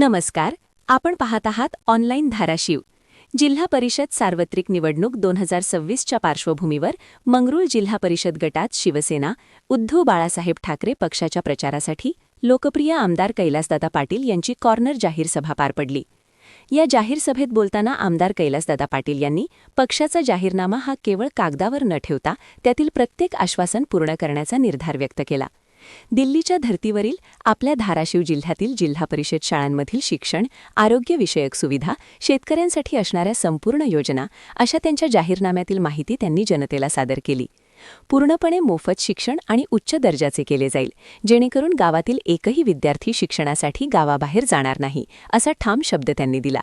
नमस्कार आपण पाहत आहात ऑनलाईन धाराशिव. जिल्हा परिषद सार्वत्रिक निवडणूक दोन हजार सव्वीसच्या पार्श्वभूमीवर मंगरुळ जिल्हा परिषद गटात शिवसेना उद्धव बाळासाहेब ठाकरे पक्षाच्या प्रचारासाठी लोकप्रिय आमदार कैलासदादा पाटील यांची कॉर्नर जाहीर सभा पार पडली. या जाहीर सभेत बोलताना आमदार कैलासदादा पाटील यांनी पक्षाचा जाहीरनामा हा केवळ कागदावर न ठेवता त्यातील प्रत्येक आश्वासन पूर्ण करण्याचा निर्धार व्यक्त केला. दिल्लीच्या धर्तीवरील आपल्या धाराशिव जिल्ह्यातील जिल्हा परिषद शाळांमधील शिक्षण आरोग्यविषयक सुविधा शेतकऱ्यांसाठी असणाऱ्या संपूर्ण योजना अशा त्यांच्या जाहीरनाम्यातील माहिती त्यांनी जनतेला सादर केली. पूर्णपणे मोफत शिक्षण आणि उच्च दर्जाचे केले जाईल जेणेकरून गावातील एकही विद्यार्थी शिक्षणासाठी गावाबाहेर जाणार नाही असा ठाम शब्द त्यांनी दिला.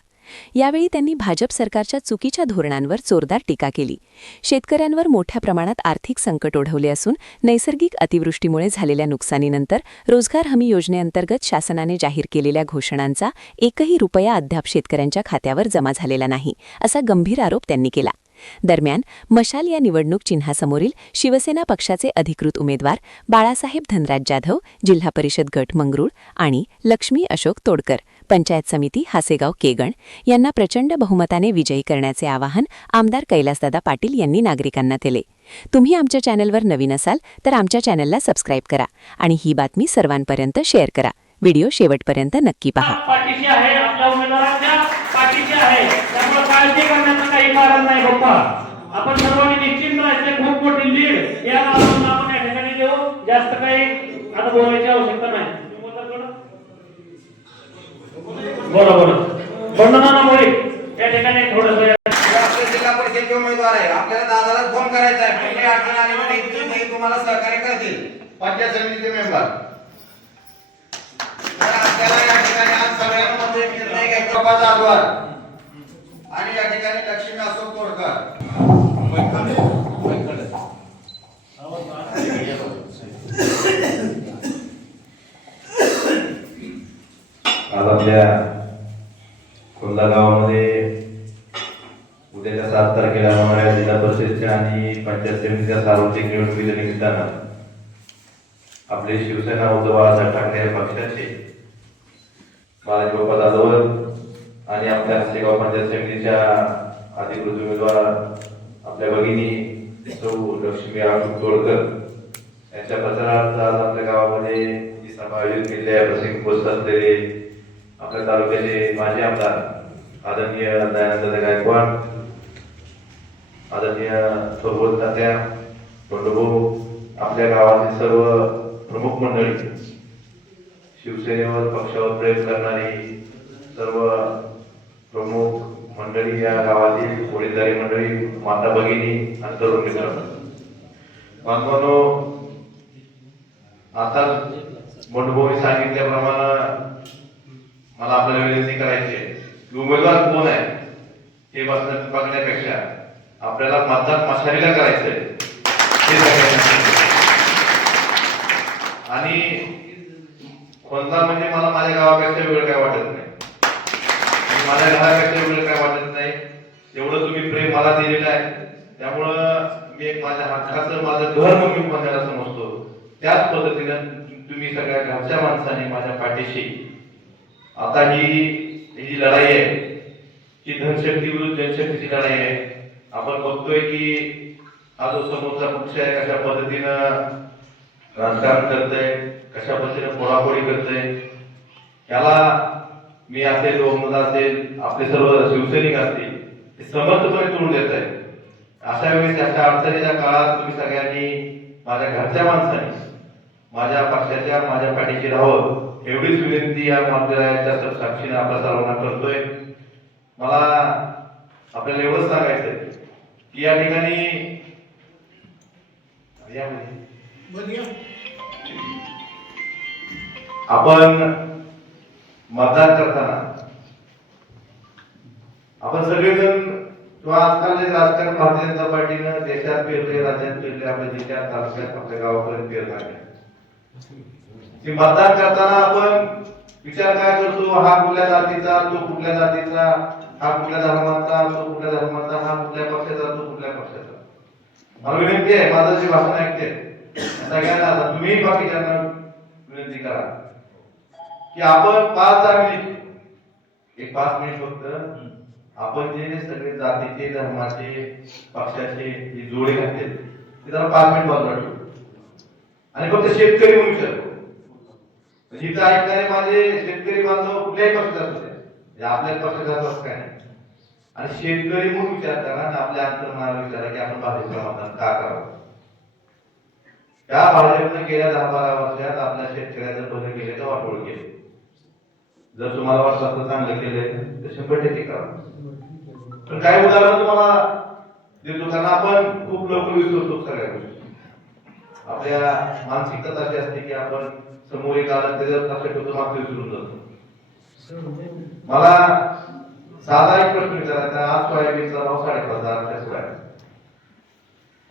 यावेळी त्यांनी भाजप सरकारच्या चुकीच्या धोरणांवर जोरदार टीका केली. शेतकऱ्यांवर मोठ्या प्रमाणात आर्थिक संकट ओढवले असून नैसर्गिक अतिवृष्टीमुळे झालेल्या नुकसानीनंतर रोजगार हमी योजनेअंतर्गत शासनाने जाहीर केलेल्या घोषणांचा एकही रुपया अद्याप शेतकऱ्यांच्या खात्यावर जमा झालेला नाही असा गंभीर आरोप त्यांनी केला. दरम्यान मशाल या निवडणूक चिन्हासमोरील शिवसेना पक्षाचे अधिकृत उमेदवार बाळासाहेब धनराज जाधव जिल्हा परिषद गट मंगरूळ आणि लक्ष्मी अशोक तोडकर पंचायत समिती हासेगाव केगण यांना प्रचंड बहुमताने विजयी करण्याचे आवाहन आमदार कैलासदादा पाटील यांनी नागरिकांना केले. तुम्ही आमच्या चॅनलवर नवीन असाल तर आमच्या चॅनलला सबस्क्राईब करा आणि ही बातमी सर्वांपर्यंत शेअर करा. व्हिडिओ शेवटपर्यंत नक्की पहा. आपण सर्वांनी निश्चिंत राहायचे. खूप मोठी लीड या गावातून आपण या ठिकाणी देऊ. जास्त काही आता बोलायची आवश्यकता नाही तुम्ही बोलता थोडं? बोला बोला. या ठिकाणी थोडस आपले जिल्हा परिषदचे उमेदवार आहे. आपल्याला दादाला फोन करायचा आहे. आली म्हणजे इथून ते तुम्हाला सहकार्य करतील. पंचायत समितीचे मेंबर तर आपल्याला या ठिकाणी आज सगळ्यांमध्ये एक निर्णय घ्यायचा बाबा जाधवर आणि या ठिकाणी लक्ष्मी अशोक तोडकर आज आपल्या खुल्ला गावामध्ये उद्याच्या सात तारखेला होणाऱ्या जिल्हा परिषदच्या आणि पंचायत समितीच्या सार्वत्रिक निवडणुकीच्या निमित्तानं आपले शिवसेना उद्धव बाळासाहेब ठाकरे या पक्षाचे बालाजी बाप्पा जाधव आणि आपल्या हसेगाव पंचायत समितीच्या अधिकृत उमेदवार आपल्या भगिनी सौ लक्ष्मी अशोक तोडकर यांच्या प्रचारार्थ आज आपल्या गावामध्ये ही सभा आयोजित केली आहे. प्रसंगी उपस्थित असलेले आपल्या तालुक्याचे माजी आमदार आदरणीय दयानंद गायकवाड आदरणीय थोरवत तात्या तोंडभाऊ आपल्या गावातील सर्व प्रमुख मंडळी शिवसेनेवर पक्षावर प्रेम करणारी सर्व प्रमुख मंडळी या गावातील वडीलधारी मंडळी माता भगिनी आणि तरुण मित्र. बांधवांनो आता बंडभूमी सांगितल्याप्रमाणे मला आपल्याला विनंती करायची आहे. उमेदवार कोण आहे हे बघण्या- बघण्यापेक्षा आपल्याला मतदान मशालीला करायचंय. हे आणि कोणता म्हणजे मला माझ्या गावापेक्षा वेळ काय वाटत नाही. माझ्या घरापेक्षा वेळ काय वाटत नाही. एवढं तुम्ही प्रेम मला दिलेलं आहे. त्यामुळं मी एक माझ्या हक्काचं माझं घर म्हणून बंधायला समजतो. त्याच पद्धतीनं तुम्ही सगळ्या घरच्या माणसाने माझ्या पाठीशी आता ही ही जी लढाई आहे ही धनशक्ती विरुद्ध जनशक्तीची लढाई आहे आपण बघतोय की हा जो समोरचा पक्ष आहे कशा पद्धतीनं राजकारण करतंय कशा पद्धतीनं फोडाफोडी करतंय याला मी असेल ओमदा असेल आपले सर्व शिवसैनिक असतील ते समर्थपणे तोडून देत आहे अशा वेळेस अशा अडचणीच्या काळात तुम्ही सगळ्यांनी माझ्या घरच्या माणसाने माझ्या पक्षाच्या माझ्या पाठीशी राहत एवढीच विनंती या माध्यमाच्या साक्षीने आपल्या सर्वांना करतोय. मला आपल्याला एवढंच सांगायचंय की या ठिकाणी आपण मतदान करताना आपण सगळेजण किंवा आजकाल जे राजकारण भारतीय जनता पार्टीनं देशात पेरले राज्यात पेरले आपल्या जिल्ह्यात तालुक्यात आपल्या गावापर्यंत आहे की मतदान करताना आपण विचार काय करतो? हा कुठल्या जातीचा तो कुठल्या जातीचा हा कुठल्या धर्माचा तो कुठल्या धर्माचा हा कुठल्या पक्षाचा तो कुठल्या पक्षाचा? मला विनंती आहे माझं जे भाषण ऐकते सगळ्यांना आता तुम्ही बाकीच्यांना विनंती करा. की आपण पाच दहा मिनिट एक पाच मिनिट फक्त आपण जे सगळे जातीचे धर्माचे पक्षाचे जे जोडे घातले ते जरा पाच मिनिट बाजूला ठेवू आणि फक्त शेतकरी म्हणू शकतो. म्हणजे ऐकणारे माझे शेतकरी बांधव कुठल्याही पक्षात असू दे. आपल्याच आपल्या पक्षाचे काय आणि शेतकरी म्हणून विचार करा आणि आपल्या अंतर्मनाला विचारा की आपण भाजपला मतदान का करावं? त्या भाजपनं गेल्या दहा बारा वर्षात आपल्या शेतकऱ्याचं भलं केले तर वाटोळ केले? जर तुम्हाला वाटलं तर चांगलं केलंय तर शंभर टक्के करा. पण काही उदाहरण तुम्हाला देतो कारण आपण खूप लवकर विसरतो सगळ्या गोष्टी. आपल्या मानसिकता अशी असते की आपण समोर एक आलं त्याच्यावर लक्षात ठेवतो मागचं विसरून जातो मला साधा एक प्रश्न विचारायचा आज सोयाबीनचा भाव साडेपाच हजार सोयाबीन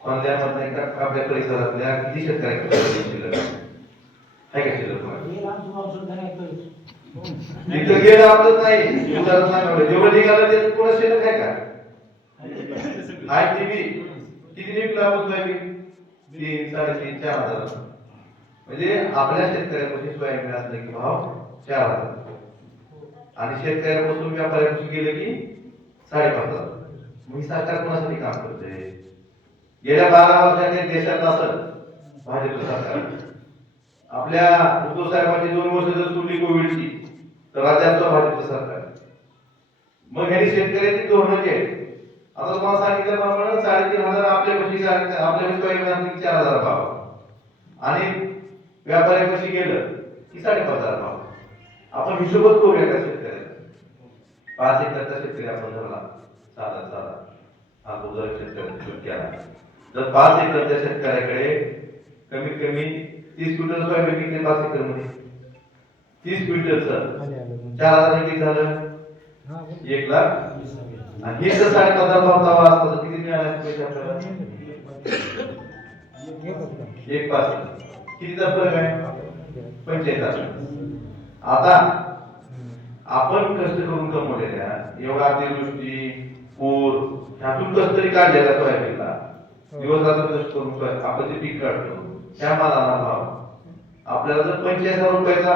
कोणत्यामधनं एका आपल्या परिसरातल्या किती शेतकऱ्यांकडे सोयाबीन शिल्लक आहे? आहे का शिल्लक गेलं नाही उदाहरण सांगा जेवढं निघालं ते कोणा शिल्लक आहे का? किती निघलं? आपण सोयाबीन? तीन साडेतीन चार हजार. म्हणजे आपल्या शेतकऱ्यांमध्ये स्वयं असलं की भाव चार हजार आणि शेतकऱ्यापासून व्यापाऱ्यापासून गेलं की साडेपाच हजार मग ही सरकार कोणासाठी काम करते? गेल्या बारा वर्षात देशात असत भाजप सरकार. आपल्या उद्धव साहेबांची दोन वर्ष जर सुटली कोविडची तर राज्यात भाजप सरकार. मग हे शेतकऱ्याची धोरणं जे आता तुम्हाला सांगितल्याप्रमाणे साडेतीन हजार आपल्या पशी आपल्या चार हजार भाव. आणि व्यापाऱ्यापाशी गेलं की साडेपाच हजार भाव. आपण हिशोबच करूया का शेतकऱ्याला. पाच एकरचा शेतकरी आपण धरला. साधा साधा. हा तो जर शेतकऱ्याचा पाच एकरच्या शेतकऱ्याकडे कमीत कमी तीस क्विंटल सोयाबीन निघते पाच एकरमध्ये. तीस क्विंटलचं चार हजार किती झालं? एक लाख. आणि हे जर साडेपाच हजार भाव दावा असता. तर किती मिळाला पैसे आपल्याला? एक पाच कितीचा फरक आहे? पंचेचाळीस. आता आपण कष्ट करून कमवलेल्या एवढा अतिवृष्टी पूर ह्यातून कस तरी काढलेला सोयाबीनला दिवस रात्र कष्ट करून आपण जे पीक काढतो त्या मालाला भाव. आपल्याला जर पंचेचाळीस हजार रुपयाचा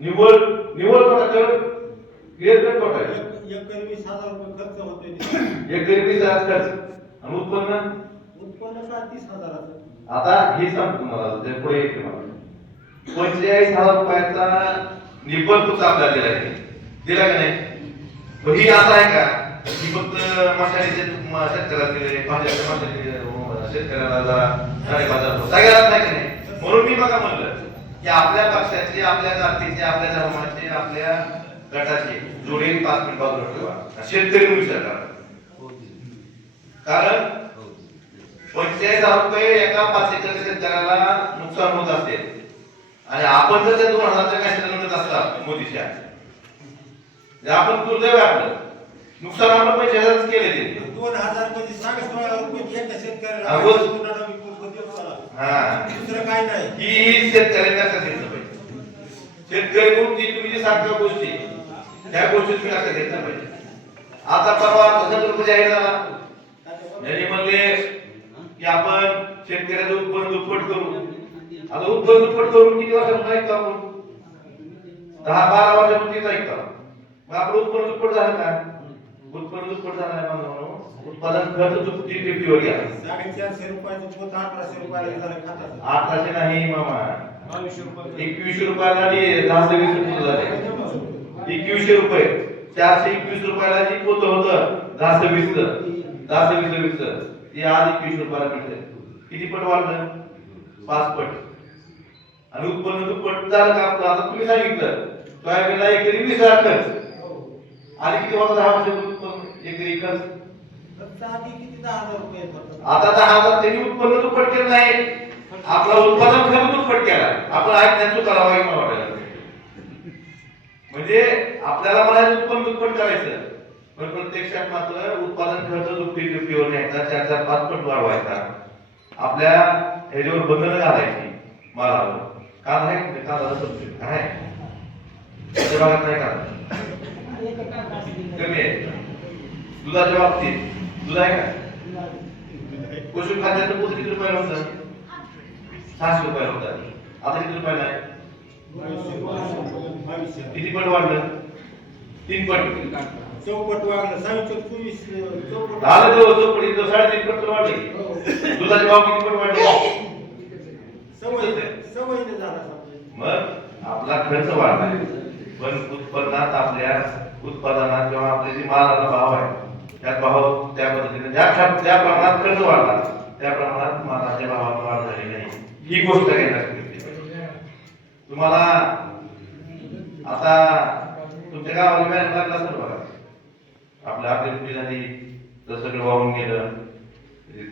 निव्वळ निव्वळ तोटा कर क्लिअर कट तोटा आहे. एकर वीस हजार रुपये खर्च होतोय. एक गरीबी खर्च. आणि उत्पन्न? उत्पन्न तीस हजाराचं. आता हे सांगतो तुम्हाला जे पुढे येते मला. पंचेचाळीस हजार रुपयाचा निबंध तुझा आपल्याला दिला आहे. दिला का नाही? ही आता आहे का? ही फक्त मशालीचे हो, शेतकऱ्याला दिले भाज्याच्या मशाली शेतकऱ्याला जरा साडेपाच सगळ्याला नाही का नाही? म्हणून मी बघा म्हणलं की आपल्या पक्षाचे आपल्या जातीचे आपल्या धर्माचे आपल्या गटाचे जोडीने पाच मिनिट बाजूला ठेवा. शेतकरी विचार करा. कारण पंचेचाळीस हजार रुपये एका पाच एकर शेतकऱ्याला नुकसान होत असेल. आणि आपण जर त्या दोन हजारच्या कॅशला म्हणत असतात मोदीच्या आपण दुर्दैव आपलं. नुकसान आपण पंचेचाळीस केले ते. दोन हजारमध्ये साडे सोळा रुपये एका शेतकऱ्याला? दुसरं काही नाही. ही शेतकऱ्यांनी लक्षात घेतलं पाहिजे. शेतकरी म्हणून ती तुम्ही जी सांगता गोष्टी त्या गोष्टी तुम्ही लक्षात घेतल्या पाहिजे. आता परवा तसंच रुपये जाहीर झाला यांनी म्हणले की आपण शेतकऱ्याचं उत्पन्न दुप्पट करू. आता उत्पन्न दुप्पट करून किती वर्षापासून ऐकतो आपण? दहा बारा वर्षापासून तीच ऐकतो मग आपलं उत्पन्न दुप्पट झालं का? उत्पन्न दुप्पट झालं आहे म्हणून उत्पादन खर्च दुप्पटी टिपटीवर गेला साडेचारशे रुपयाचं पोत अठराशे रुपयाला झालं खातात अठराशे नाही मामा. बावीसशे रुपये. एकवीसशे रुपयाला आणि दहाशे वीस रुपये झाले. एकवीसशे रुपये. चारशे एकवीस रुपयाला जी पोत होतं दहाशे वीस दहाशे वीस वीस ते आज एकवीस रुपयाला मिळते किती पट वाढलं? पाच पट. आणि उत्पन्न दुप्पट झालं का आपलं? आता तुम्ही सांगितलं. सोयाबीनला एकरी वीस हजार खर्च. आणि किती होता दहा वर्ष उत्पन्न. एकरी खर्च. आता दहा हजार त्यांनी उत्पन्न दुप्पट केलं नाही. आपला उत्पादन खर्च दुप्पट केला. आपण चुका लावा मला वाटायला म्हणजे आपल्याला म्हणायचं उत्पन्न दुप्पट करायचं. पण प्रत्यक्षात मात्र उत्पादन खर्च दुप्पटी दुप्पटीवर न्यायचा चार चार पाच पट वाढवायचा आपल्या ह्याच्यावर बंधनं घालायची मालावर. कांदा आहे कुठे? झालं आहे. भागात नाही कांदा कमी आहे. दुधाच्या बाबतीत. दूध आहे का? पशु खाद्याचं पोत किती रुपये होतं? सहाशे रुपये होतं. आता किती रुपये. नाही किती पट वाढलं? तीन पट. चौपट वागलं सावित्र चोवीस चौपट झालं तो चौपडी तो साडेतीन पट वाढली. दुधाचे भाव किती पट वाढले. सवय झाला मग आपला खर्च वाढला. पण उत्पन्नात आपल्या उत्पादनात किंवा आपले जे मालाला भाव आहे त्या भाव त्या पद्धतीने ज्या ज्या प्रमाणात खर्च वाढला त्या प्रमाणात मालाच्या भावात वाढ झाली नाही. ही गोष्ट काही तुम्हाला आता तुमच्या गावाला मॅच लागला असेल बघा. आपल्या आपली कुठे झाली? तर सगळं वाहून गेलं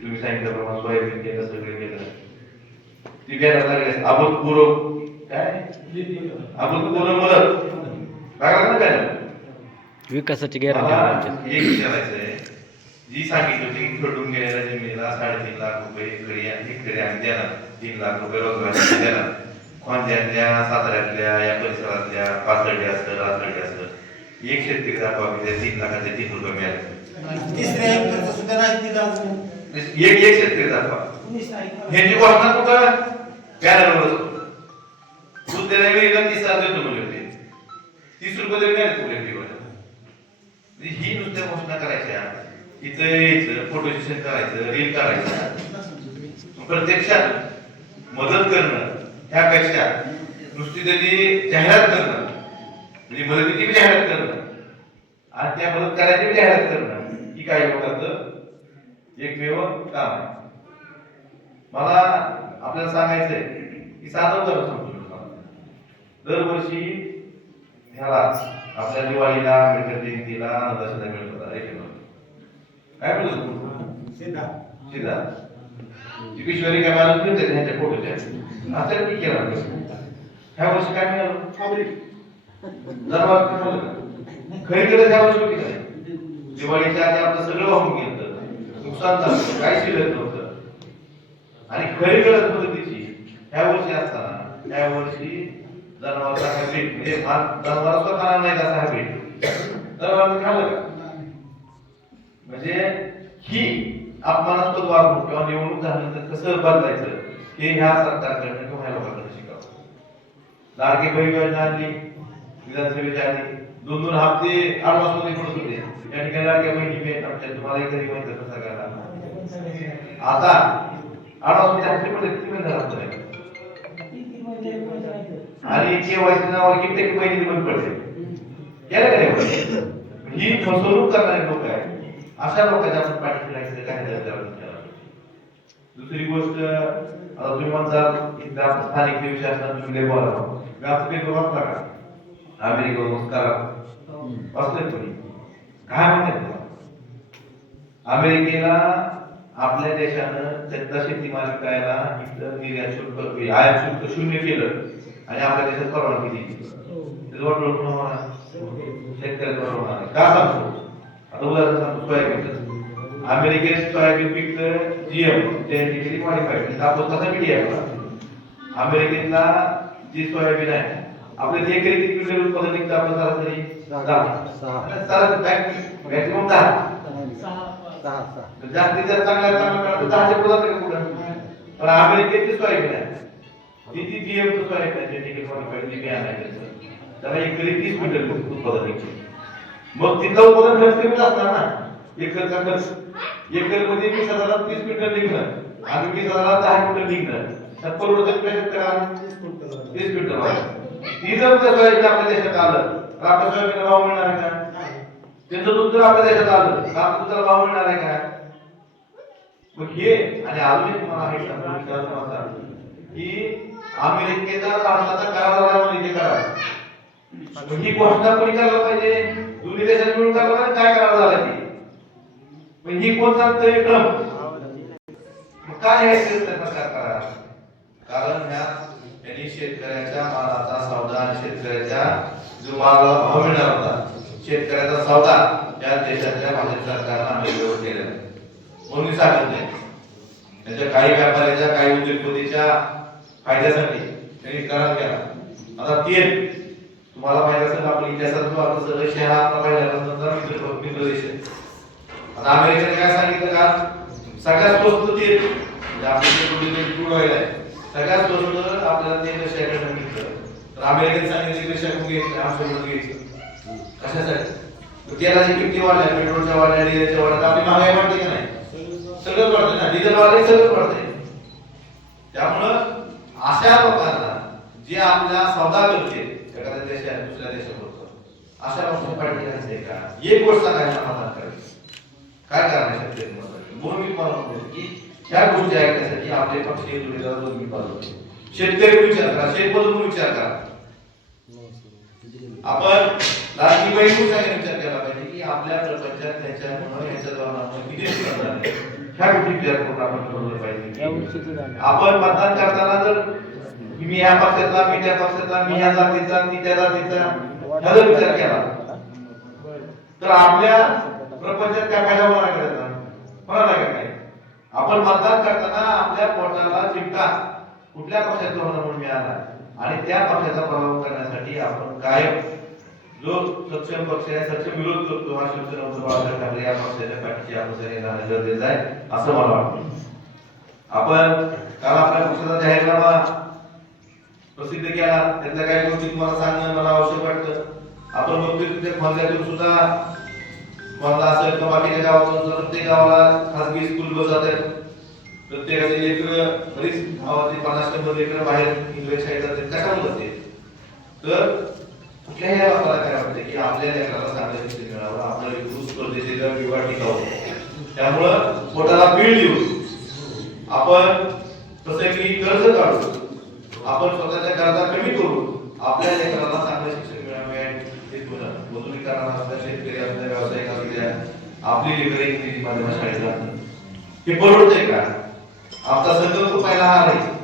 तुम्ही सांगितल्याप्रमाणे सोयाबीन केलं सगळं गेलं ती घ्यायला लागले अभूतपूर्व काय? अभूतपूर्व मदत. काय करणार काय? विकासाची गॅरंटी एक विचारायचंय. जी सांगितली होती गेलेल्या जमिनीला साडेतीन लाख रुपये इकडे इकडे आम्ही देणार. तीन लाख रुपये रोजगार देणार. खोंद्यातल्या साताऱ्यातल्या या परिसरातल्या पासर्डी असतं रासर्डी असतं. एक शेतकरी दाखवा की त्या तीन लाखाचे तीन रुपये मिळाले. तिसऱ्या एकरचं सुद्धा नाही दिलं अजून? एक एक शेतकरी दाखवा. नाही ह्याची घोषणा कुठं? पॅनलवर दूध देण्या वेळेला तीस हजार देतो म्हणजे होते तीस रुपये तरी मिळाले तुला म्हणजे ही नुसत्या घोषणा करायच्या. इथं यायचं फोटो सेशन करायचं रील करायचं. प्रत्यक्षात मदत करणं ह्यापेक्षा नुसती त्यांनी जाहिरात करणं म्हणजे मदतीची बी जाहिरात करणं. आणि त्या मदत करायची बी जाहिरात करणं. ही काही लोकांचं एकमेव काम आहे. मला आपल्याला सांगायचंय की साधं उदाहरण सांगतो. दरवर्षी ह्याला आपल्या दिवाळीला आंबेडकर जयंतीला दसऱ्याला मिळत होता. एक. काय होतं? सीधा सीधा ती पिशवी काय माणूस मिळते त्यांच्या फोटोच्या असं मी केला ह्या वर्षी काय मिळालं? जनावर पिकवलं का? वर्षी नाही? दिवाळीच्या आधी आपलं सगळं वाहून गेलं. नुकसान झालं. काय शिल्लक नव्हतं. आणि खरी गरज मदतीची ह्या वर्षी असताना. त्या वर्षी जनावरचा हॅबिट म्हणजे जनावर जनावरं खाणार नाही असा हॅबिट जनावरांनी खाल्लं का? म्हणजे ही अपमानास्पद वागणूक किंवा निवडणूक झाल्यानंतर कसं बदलायचं हे ह्या सरकारकडनं किंवा ह्या लोकांकडे शिकावं लाडकी बहीण योजना आणली. विधानसभेच्या आधी दोन दोन हप्ते आठमध्ये पडत होते. या ठिकाणी लाडक्या बहिणी आमच्या तुम्हाला घरी माहिती कसा आता आडवासमध्ये हप्ते पडले किती महिने झाला आणि केवायसी नावावर कित्येक महिने बंद पडले? केलं का ही फसवणूक करणारे लोक आहे अशा लोकांच्या आपण पाठी लागायचं काय दुसरी गोष्ट आता तुम्ही म्हणता स्थानिक विषय असताना तुम्ही लय मी आता पेपर वाचला का अमेरिकेवर करा असले कोणी काय म्हणतात अमेरिकेला आपल्या देशानं त्यांचा शेतीमाल विकायला इथं निर्यात शुल्क आयात शुल्क शून्य केलं आणि आपल्या देशात परवानगी दिली त्याचं होणार का सांगतो आता उदाहरण सांगतो सोयाबीन अमेरिकेत सोयाबीन पीक जीएम त्यांची मॉडिफाईड कसा अमेरिकेतला जी सोयाबीन आहे आपल्या जे किती क्विंटल उत्पादन निघतं आपलं सरासरी दहा. मॅक्सिमम दहा जास्तीत जास्त चांगल्या काळात दहाच्या पुढे जाते का पुढं पण अमेरिकेतली सोयाबीन आहे ती ती जीएम सोयाबीन आहे त्याचं. त्याला एकरी तीस क्विंटल उत्पादन निघते मग तिथलं उत्पादन खर्च कमीच असणार ना? एकरचा खर्च. एकरमध्ये वीस हजारात तीस क्विंटल निघणं आणि वीस हजारात दहा क्विंटल निघणं तर परवडतं का? शेतकऱ्याला? तीस व्हायचं. ती जर त्या आपल्या देशात आलं तर आपल्या सोयाबीनला भाव मिळणार आहे का? त्यांचं दूध जर आपल्या देशात आलं तर आपल्या दुधाला भाव मिळणार आहे का? मग हे आणि अजून एक मला हे सांगतो माझा, की अमेरिकेचा भारताचा करार झाला म्हणजे करार मग ही घोषणा कोणी करायला पाहिजे? दोन्ही देशात मिळून करायला पाहिजे? काय करार झाला ती? मग ही कोण सांगतोय? ट्रम्प. काय हे ते प्रकार करार कारण ह्या त्यांनी शेतकऱ्याच्या मालाचा सौदा आणि शेतकऱ्याच्या जो मालाला भाव मिळणार होता शेतकऱ्याचा सौदा या देशातल्या भाजप सरकारनं अमेरिकेवर केला म्हणून सांगत नाही. त्याच्या काही व्यापाऱ्याच्या काही उद्योगपतीच्या फायद्यासाठी त्यांनी करार केला. आता तेल तुम्हाला माहिती असेल आपल्या इतिहासात जो आता सदस्य हा आपला पहिल्यापासूनचा मित्र मित्र देश आता अमेरिकेने काय सांगितलं का? सगळ्यात स्वस्त तेल. म्हणजे आपले क्रूड ऑइल आहे. सगळ्यात बरोबर आपल्याला ते रशियाकडनं मिळतं तर अमेरिकेने सांगितलं कशा रशियाकडून घ्यायचं आमच्याकडून घ्यायचं कशासाठी? तेलाची किमती वाढल्या पेट्रोलच्या वाढल्या डिझेलच्या वाढल्या आपली महागाई वाढते की नाही? सगळं वाढते ना. डिझेल वाढले सगळं वाढते. त्यामुळं अशा लोकांना जे आपल्या सौदा करते एखाद्या देशात दुसऱ्या देशात होतं अशा लोकांना पाठी घ्यायचंय का? एक गोष्ट सांगायला समाधान करायचं काय करायचं आहे? शेतकरी म्हणून मी तुम्हाला म्हणतो की ह्या गोष्टी ऐकण्यासाठी आपले पक्ष एक जोडीदार दोन्ही बाजू शेतकरी विचार करा शेतमजूर विचार करा. आपण लाडकी बहीण सांगितलं विचार केला पाहिजे की आपल्या प्रपंचात त्यांच्यामुळे ह्याच्या द्वारा किती नुकसान झाले ह्या गोष्टी विचार करून आपण ठरवलं पाहिजे. आपण मतदान करताना जर मी या पक्षातला मी त्या पक्षातला मी या जातीचा मी त्या जातीचा ह्या जर विचार केला. तर आपल्या प्रपंचात काय फायदा होणार का त्याचा होणार आहे का काही आपण मतदान करताना आपल्या पोटाला चिमटा. कुठल्या पक्षाचा होणार म्हणून मिळाला आणि त्या पक्षाचा प्रभाव करण्यासाठी आपण कायम जो सक्षम पक्ष आहे सक्षम विरोध करतो हा शिवसेना उद्धव बाळासाहेब ठाकरे या पक्षाच्या पाठीशी आपण सगळे गरजेचं आहे असं मला वाटतं. आपण काल आपल्या पक्षाचा जाहीरनामा प्रसिद्ध केला. त्यातल्या काही गोष्टी तुम्हाला सांगणं मला आवश्यक वाटतं. आपण बघतोय तिथे खोल्यातून सुद्धा मला असेल किंवा बाकीच्या गावातून प्रत्येक गावाला खासगी स्कूल बस जातात. प्रत्येकाचे लेकर बरीच गावातली पन्नास शंभर लेकर बाहेर इंग्रज शाळेत जातात. कशामुळे जाते? तर कुठल्याही आपल्याला काय वाटतं की आपल्या लेकराला चांगल्या शिक्षण मिळावं आपलं गुरु स्पर्धेचे किंवा टिकावं त्यामुळं पोटाला पीळ देऊ आपण तसं की कर्ज काढू आपण स्वतःच्या गरजा कमी करू आपल्या लेकराला चांगलं शिक्षण मिळावे हे तुला मजुरी करणारा असला शेतकरी असला व्यावसायिक असल्या आपली लेकर इंग्रजी माध्यमात शाळेत जातात. हे परवडते का? आमचा संकल्प पहिला हा आहे.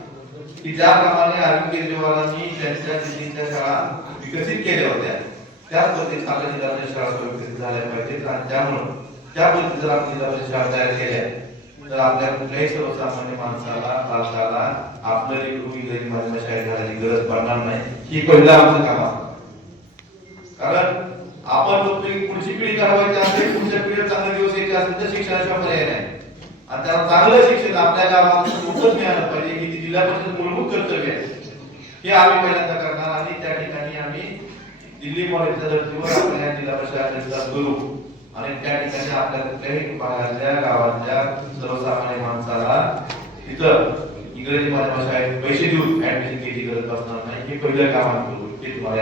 की ज्याप्रमाणे अरविंद केजरीवालांनी त्यांच्या दिल्लीच्या शाळा विकसित केल्या होत्या त्याच पद्धतीने आपल्या जिल्हा शाळा सुद्धा विकसित झाल्या पाहिजेत. आणि त्यामुळं त्या पद्धतीने जर आपण जिल्हा शाळा तयार केल्या तर आपल्या कुठल्याही सर्वसामान्य माणसाला पालकाला आपलं लेकरू इंग्रजी माध्यमात शाळेत घालायची गरज पडणार नाही. ही पहिलं आमचं काम आहे. कारण आपण फक्त की पुढची पिढी करावायची असेल पुढच्या पिढीला चांगले दिवस यायचे असेल तर शिक्षणाशिवाय पर्याय नाही. आणि त्याला चांगलं शिक्षण आपल्या गावात मोफत मिळालं पाहिजे ही ती जिल्हा परिषद मूलभूत कर्तव्य आहे. हे आम्ही पहिल्यांदा करणार आणि त्या ठिकाणी आम्ही दिल्ली मॉडेलच्या धर्तीवर आपल्या जिल्हा प्रशासनाचा करू आणि त्या ठिकाणी आपल्या कुठल्याही भागातल्या गावातल्या सर्वसामान्य माणसाला तिथं इंग्रजी माध्यमात शाळेत पैसे देऊन ऍडमिशन केली गरज असणार नाही हे पहिलं काम आम्ही करू ते तुम्हाला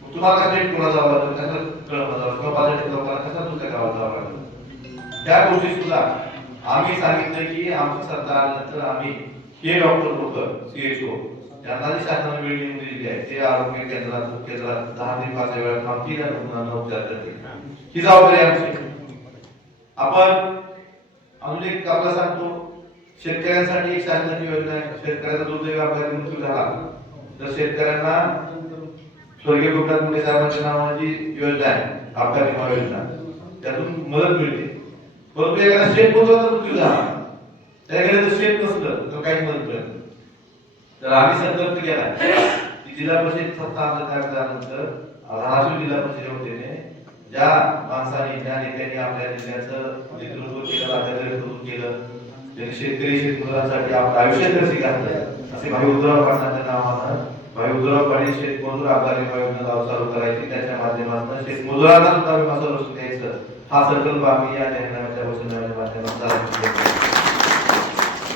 मग तुम्हाला कसं एक जावं लागतं कसं कळवलं जावं किंवा पाच लोकांना कसं तुमच्या गावात जावं लागतं त्या गोष्टी सुद्धा आम्ही सांगितलं की आमचं सरकार आल्यानंतर आम्ही हे डॉक्टर लोक सीएचओ त्यांना जी शासनाने वेळ देऊन दिलेली आहे. ते आरोग्य केंद्रात केंद्रात दहा ते पाच वेळा काम आणि रुग्णांना उपचार करते ही जबाबदारी आमची आपण अजून एक आपला सांगतो शेतकऱ्यांसाठी शासनाची योजना आहे. शेतकऱ्याचा दुर्दैव अपघाती मृत्यू झाला तर शेतकऱ्यांना स्वर्गीय गोपीनाथ मुंडे साहेबांच्या नावाची योजना आहे. आपल्या विमा योजना. त्यातून मदत मिळते. परंतु एखादा शेत पोहोचवता मृत्यू झाला. त्याकडे जर शेत नसलं तर काही मदत मिळत तर आम्ही संकल्प केला की जिल्हा परिषद सत्ता आमच्या तयार झाल्यानंतर धाराशिव जिल्हा परिषदेने ज्या माणसाने ज्या नेत्यांनी आपल्या जिल्ह्याचं नेतृत्व केलं राज्याचं नेतृत्व केलं त्यांनी शेतकरी शेतमजुरांसाठी आपलं आयुष्य कसे घातलं असे भाई उद्धवराव पाटलांच्या नावानं भाई उद्धवराव शेतमजूर आधार योजना गाव चालू करायची. त्याच्या माध्यमातून शेतमजुरांना सुद्धा विमा संरक्षण द्यायचं हा संकल्प आम्ही या जाहीरनाम्याच्या वचनाच्या माध्यमातून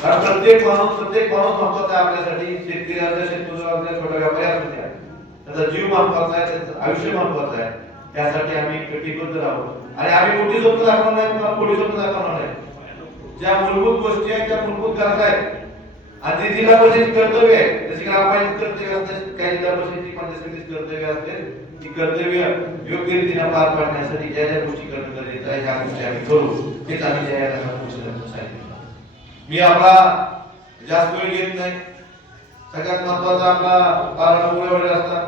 कारण प्रत्येक माणूस प्रत्येक माणूस महत्त्वाचा आहे आपल्यासाठी. शेतकरी असल्या शेतमजूर असल्या छोट्या व्यापारी असू द्या. त्याचा जीव महत्त्वाचा आहे त्याचं आयुष्य महत्वाचं आहे. त्यासाठी आम्ही कटिबद्ध राहू. आणि आम्ही मोठी स्वप्न दाखवणार नाही तुम्हाला स्वप्न दाखवणार नाही. ज्या मूलभूत गोष्टी आहेत त्या मूलभूत गरजा आहेत. आणि ते जिल्हा परिषदेची कर्तव्य आहे. जशी ग्रामपंचायत कर्तव्य असते काही जिल्हा परिषदेची पंचायत कर्तव्य असते. ती कर्तव्य योग्य रीतीने पार पाडण्यासाठी ज्या ज्या गोष्टी करणं गरजेचं आहे ह्या गोष्टी आम्ही करू. हेच आम्ही ज्या सांगितलं मी आपला जास्त वेळ घेत नाही. सगळ्यात महत्त्वाचा आपला कारण वेळ असता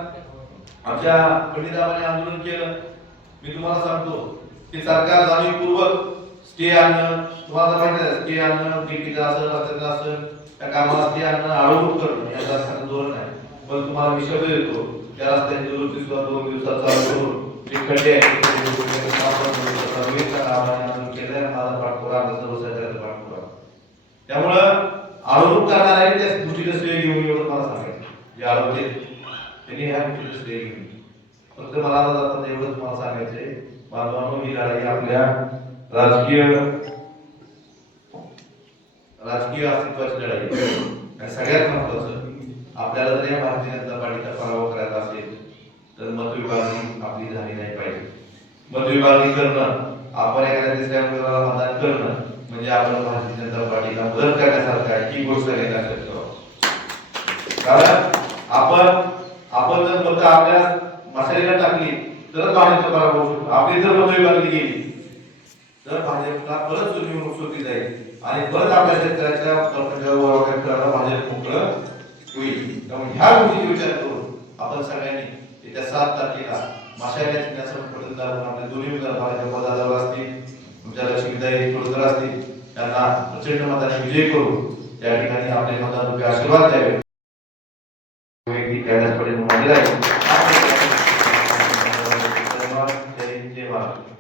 आमच्या पंडिताबाने आंदोलन केलं. मी तुम्हाला सांगतो की सरकार जाणीवपूर्वक स्टे आणणं तुम्हाला माहिती स्टे आणणं टिकीट असं रस्त्याचं असं त्या कामाला ते आणणं आळवून करणं या शासनाचं धोरण आहे पण तुम्हाला मी शब्द देतो त्या रस्त्यांची दुरुस्ती सुद्धा दोन दिवसात चालू करून जे खड्डे आहेत माझा पाठपुरा आमचा पाठपुरा त्यामुळं आळवणूक करणाऱ्यांनी त्या गोष्टीचं श्रेय घेऊन एवढं मला सांगायचं जे आळवते त्यांनी ह्या गोष्टीचं श्रेय घेऊन फक्त मला आता एवढंच मला सांगायचंय बांधवांनो ही लढाई आपल्या राजकीय राजकीय अस्तित्वाची लढाई. आणि सगळ्यात महत्वाचं आपल्याला जर या भारतीय जनता पार्टीचा पराभव करायचा असेल तर मतविभागणी आपली झाली नाही पाहिजे. मतविभागणी करणं आपण एखाद्या तिसऱ्या उमेदवाराला मतदान करणं म्हणजे आपण भारतीय जनता पार्टीला मदत करण्यासारखं आहे ही गोष्ट नाही कारण आपण आपण जर फक्त आपल्या मशालीला टाकली तरच भाजपचा पराभव होऊ शकतो. आपली जर मतविभागणी गेली तर भाजपला परत निवडणूक सोपी जाईल. आणि परत आपल्या शेतकऱ्याच्या करायला भाजप मोकळं होईल. त्यामुळे ह्या गोष्टीचा विचार करून आपण सगळ्यांनी येत्या सात तारखेला मशाल्या चिन्हासह पटलदार आपले दोन्ही उमेदवार भाजप पदावर असतील तुमच्या त्यांना प्रचंड मताने विजय करू त्या ठिकाणी आपले मतदार रुपये आशीर्वाद द्यावे. व्यक्ती कैलास पटेल मंदिर आहे. धन्यवाद जय हिंद जय महाराष्ट्र